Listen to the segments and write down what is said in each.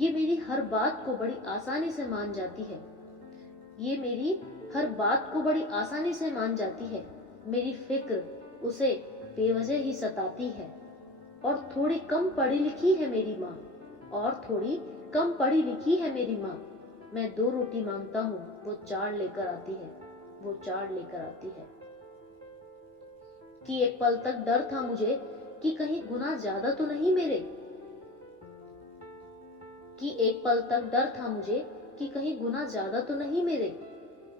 ये मेरी हर बात को बड़ी आसानी से मान जाती है। ये मेरी हर बात को बड़ी आसानी से मान जाती है। मेरी फिक्र उसे बेवजह ही सताती है। और थोड़ी कम पढ़ी लिखी है मेरी माँ, और थोड़ी कम पढ़ी लिखी है मेरी माँ। मैं 2 रोटी मांगता हूँ, वो 4 लेकर आती है, वो 4 लेकर आती है। कि एक पल तक डर था मुझे कि कहीं गुनाह ज्यादा तो नहीं मेरे। कि एक पल तक डर था मुझे कि कहीं गुनाह ज्यादा तो नहीं मेरे।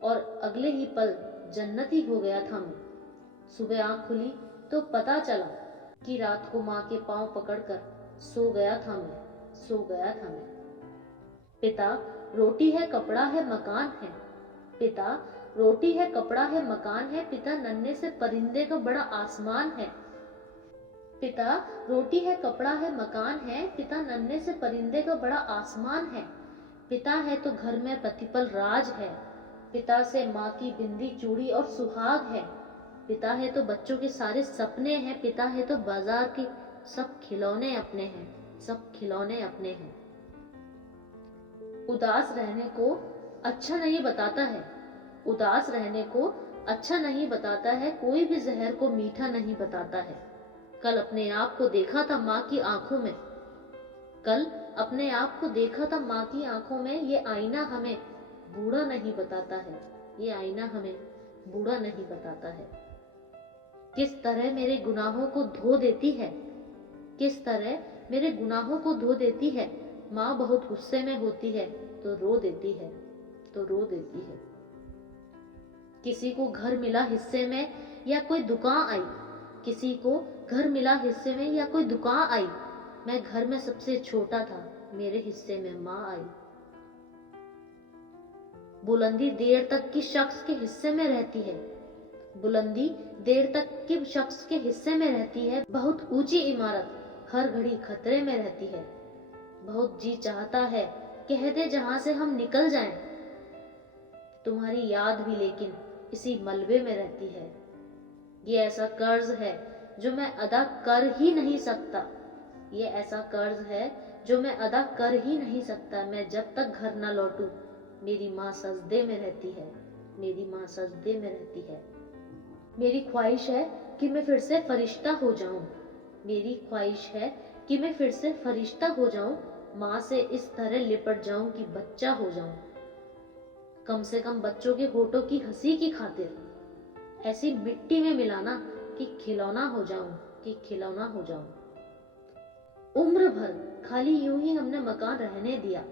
और अगले ही पल जन्नती हो गया था मैं। सुबह आंख खुली तो पता चला कि रात को माँ के पांव पकड़कर सो गया था मैं, सो गया था मैं। पिता रोटी है कपड़ा है मकान है, पिता रोटी है कपड़ा है मकान है, पिता नन्हे से परिंदे का बड़ा आसमान है। पिता रोटी है कपड़ा है मकान है, पिता नन्हे से परिंदे का बड़ा आसमान है। पिता है तो घर में प्रतिपल राज है, पिता से माँ की बिंदी चूड़ी और सुहाग है। पिता है तो बच्चों के सारे सपने हैं, पिता है तो बाजार के सब खिलौने अपने हैं, सब खिलौने अपने हैं। उदास रहने को अच्छा नहीं बताता है, उदास रहने को अच्छा नहीं बताता है, कोई भी जहर को मीठा नहीं बताता है। कल अपने आप को देखा था माँ की आंखों में, कल अपने आप को देखा था माँ की आंखों में। ये आईना हमें बूढ़ा नहीं बताता है, ये आईना हमें बूढ़ा नहीं बताता है। किस तरह मेरे गुनाहों को धो देती है, किस तरह मेरे गुनाहों को धो देती है। माँ बहुत गुस्से में होती है तो रो देती है, तो रो देती है। किसी को घर मिला हिस्से में या कोई दुकान आई, किसी को घर मिला हिस्से में या कोई दुकान आई। मैं घर में सबसे छोटा था, मेरे हिस्से में माँ आई। बुलंदी देर तक की शख्स के हिस्से में रहती है, बुलंदी देर तक के शख्स के हिस्से में रहती है। बहुत ऊंची इमारत हर घड़ी खतरे में रहती है। बहुत जी चाहता है कह दे जहां से हम निकल जाएं। तुम्हारी याद भी लेकिन इसी मलबे में रहती है। ये ऐसा कर्ज है जो मैं अदा कर ही नहीं सकता, ये ऐसा कर्ज है जो मैं अदा कर ही नहीं सकता। मैं जब तक घर न लौटूं मेरी माँ सजदे में रहती है, मेरी माँ सजदे में रहती है। मेरी ख्वाहिश है कि मैं फिर से फरिश्ता हो जाऊं, मेरी ख्वाहिश है कि मैं फिर से फरिश्ता हो जाऊं। माँ से इस तरह लिपट जाऊं कि बच्चा हो जाऊं। कम से कम बच्चों के होठों की हंसी की खातिर ऐसी मिट्टी में मिलाना कि खिलौना हो जाऊं, कि खिलौना हो जाऊं। उम्र भर खाली यूं ही हमने मकान रहने दिया,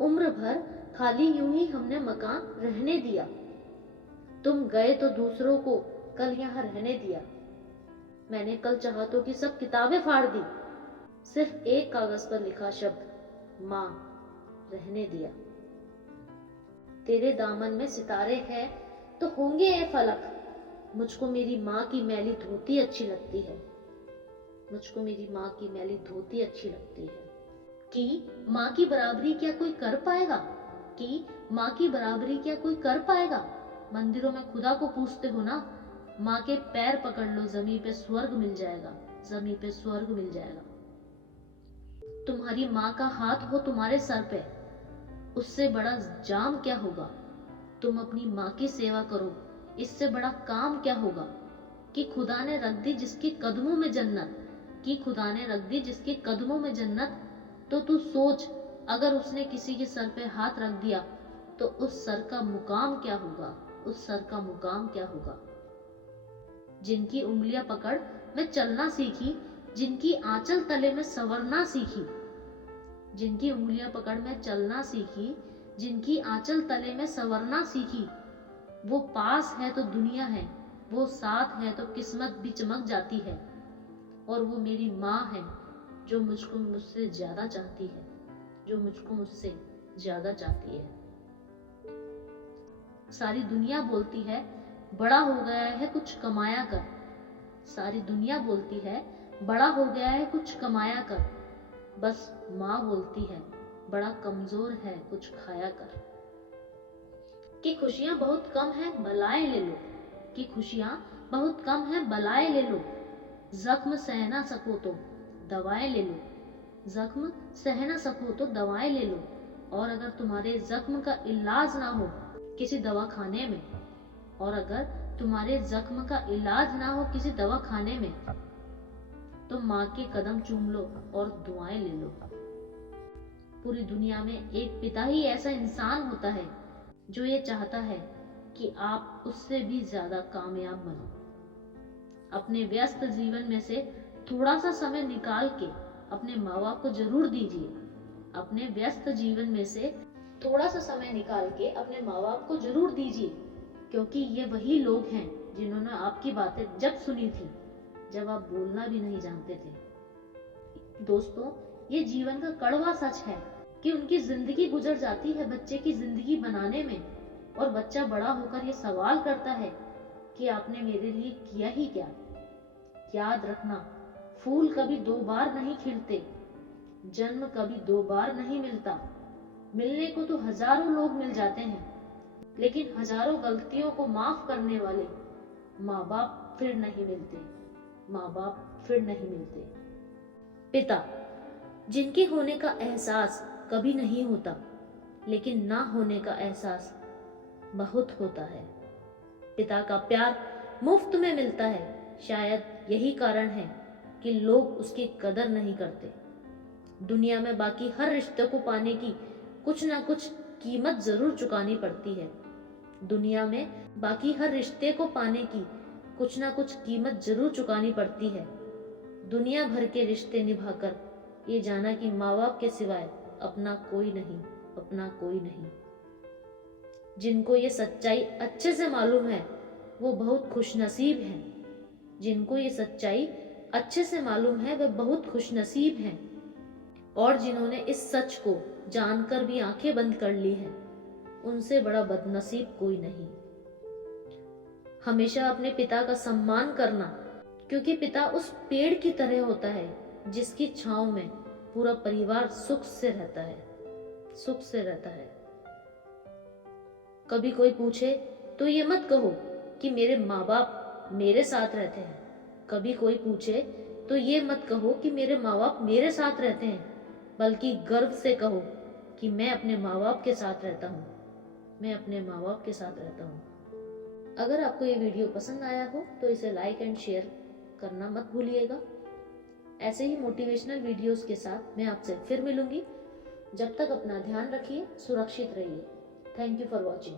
उम्र भर खाली यूं ही हमने मकान रहने दिया। तुम गए तो दूसरों को कल यहाँ रहने दिया। मैंने कल चाहतों की सब किताबें फाड़ दी, सिर्फ एक कागज पर लिखा शब्द माँ रहने दिया। तेरे दामन में सितारे हैं तो होंगे ये फलक। मुझको मेरी माँ की मैली धोती अच्छी लगती है, मुझको मेरी माँ की मैली धोती अच्छी लगती है। कि माँ की बराबरी क्या कोई कर पाएगा, कि माँ की बराबरी क्या कोई कर पाएगा। मंदिरों में खुदा को पूछते हो ना, माँ के पैर पकड़ लो जमीन पे स्वर्ग मिल जाएगा, जमीन पे स्वर्ग मिल जाएगा। तुम्हारी माँ का हाथ हो तुम्हारे सर पे, उससे बड़ा जाम क्या होगा। तुम अपनी माँ की सेवा करो, इससे बड़ा काम क्या होगा। कि खुदा ने रख दी जिसके कदमों में जन्नत, कि खुदा ने रख दी जिसके कदमों में जन्नत। तो तू सोच अगर उसने किसी के सर पे हाथ रख दिया तो उस सर का मुकाम क्या होगा, उस सर का मुकाम क्या होगा। जिनकी उंगलियां पकड़ मैं चलना सीखी, जिनकी आंचल तले में संवरना सीखी, जिनकी उंगलियां पकड़ मैं चलना सीखी, जिनकी आंचल तले में संवरना सीखी। वो पास है तो दुनिया है, वो साथ है तो किस्मत भी चमक जाती है। और वो मेरी माँ है जो मुझको मुझसे ज्यादा चाहती है, जो मुझको मुझसे ज्यादा चाहती है। सारी दुनिया बोलती है बड़ा हो गया है कुछ कमाया कर, सारी दुनिया बोलती है बड़ा हो गया है कुछ कमाया कर। बस माँ बोलती है बड़ा कमजोर है कुछ खाया कर। कि खुशियां बहुत कम है बलाएं ले लो, कि खुशियां बहुत कम है बलाएं ले लो। जख्म सह ना सको तो दवाएं ले लो, जख्म सह ना सको तो दवाएं ले लो, और अगर तुम्हारे जख्म का इलाज ना हो किसी दवाखाने में, और अगर तुम्हारे जख्म का इलाज ना हो किसी दवाखाने में, तो माँ के कदम चूम लो और दुआएं ले लो। पूरी दुनिया में एक पिता ही ऐसा इंसान होता है जो ये चाहता है कि आप उससे भी ज्यादा कामयाब बनो। अपने व्यस्त जीवन में से थोड़ा सा समय निकाल के अपने माँ बाप को जरूर दीजिए। अपने व्यस्त जीवन में से थोड़ा सा समय निकाल के अपने माँ बाप को जरूर दीजिए, क्योंकि ये वही लोग हैं जिन्होंने आपकी बातें जब सुनी थी जब आप बोलना भी नहीं जानते थे। दोस्तों, ये जीवन का कड़वा सच है कि उनकी जिंदगी गुजर जाती है बच्चे की जिंदगी बनाने में, और बच्चा बड़ा होकर ये सवाल करता है कि आपने मेरे लिए किया ही क्या। याद रखना, फूल कभी दो बार नहीं खिलते, जन्म कभी दो बार नहीं मिलता। मिलने को तो हजारों लोग मिल जाते हैं, लेकिन हजारों गलतियों को माफ करने वाले माँ बाप फिर नहीं मिलते। माँ बाप फिर नहीं मिलते। पिता, जिनके होने का एहसास कभी नहीं होता, लेकिन ना होने का एहसास बहुत होता है। पिता का प्यार मुफ्त में मिलता है, शायद यही कारण है कि लोग उसकी कदर नहीं करते। दुनिया में बाकी हर रिश्ते को पाने की कुछ ना कुछ कीमत जरूर चुकानी पड़ती है। दुनिया में बाकी हर रिश्ते को पाने की कुछ ना कुछ कीमत जरूर चुकानी पड़ती है। दुनिया भर के रिश्ते निभाकर ये जाना कि माँ बाप के सिवाय अपना कोई नहीं, अपना कोई नहीं। जिनको ये सच्चाई अच्छे से मालूम है वो बहुत खुशनसीब हैं। जिनको ये सच्चाई अच्छे से मालूम है वे बहुत खुशनसीब हैं। और जिन्होंने इस सच को जानकर भी आंखें बंद कर ली हैं, उनसे बड़ा बदनसीब कोई नहीं। हमेशा अपने पिता का सम्मान करना, क्योंकि पिता उस पेड़ की तरह होता है जिसकी छांव में पूरा परिवार सुख से रहता है, सुख से रहता है। कभी कोई पूछे तो ये मत कहो कि मेरे माँ बाप मेरे साथ रहते हैं। कभी कोई पूछे तो ये मत कहो कि मेरे माँ बाप मेरे साथ रहते हैं, बल्कि गर्व से कहो कि मैं अपने माँ बाप के साथ रहता हूँ, मैं अपने माँ बाप के साथ रहता हूँ। अगर आपको ये वीडियो पसंद आया हो तो इसे लाइक एंड शेयर करना मत भूलिएगा। ऐसे ही मोटिवेशनल वीडियोस के साथ मैं आपसे फिर मिलूंगी। जब तक अपना ध्यान रखिए, सुरक्षित रहिए। Thank you for watching.